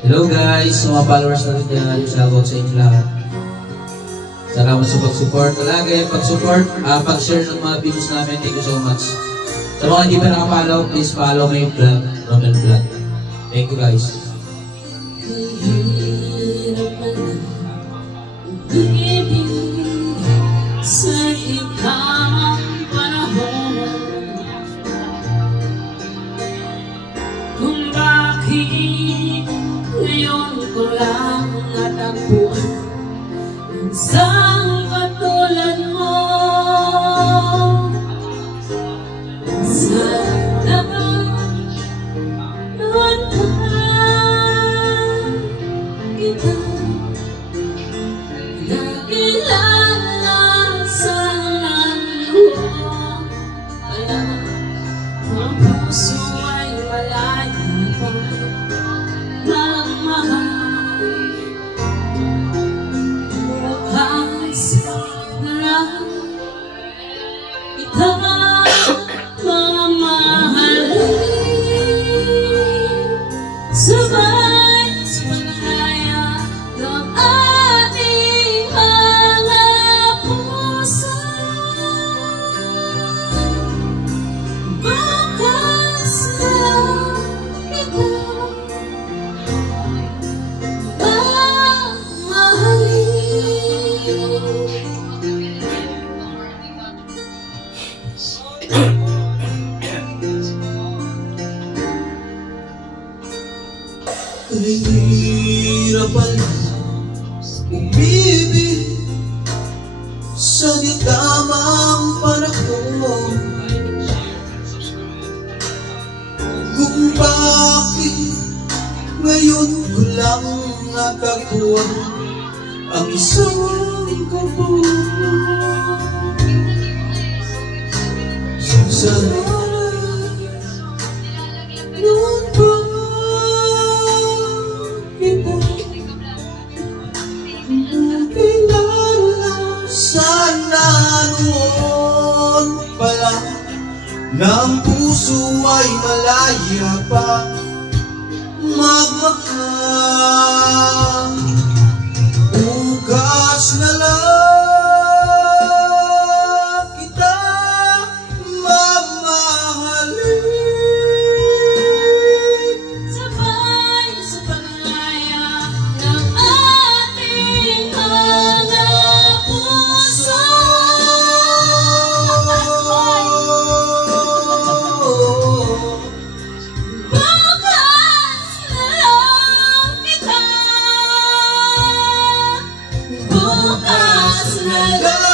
Hello guys, sa mga followers natin dyan, shoutout sa inyo lahat. Salamat sa pag-support. Lagi pag-support, pag-share ng mga videos namin. Thank you so much. Sa mga hindi pa nakapollow, please follow my vlog, Roman Vlog. Thank you guys. Sa ikang panahon, kung bakit ngayon ko lang natagpuan isang katulad mo. Sana noon pa kita nakilala sa mundo. Ang puso ay malayo pa magmahal. Bukas na lang kita mamahalin. Sabay sa paglaya ng ating mga puso. Bukas na lang kita Kahirapan umibig sa tamang panahon, kung bakit ngayon ko lang nakakuha ang isang kabuhan. Sana noon pa kita nakilala. Sana noon pala na ang puso ay malaya pa magmahal. Bukas na lang kita mamahalin. sabay sa paglaya ng ating mga puso. Bukas na lang kita. Bukas na lang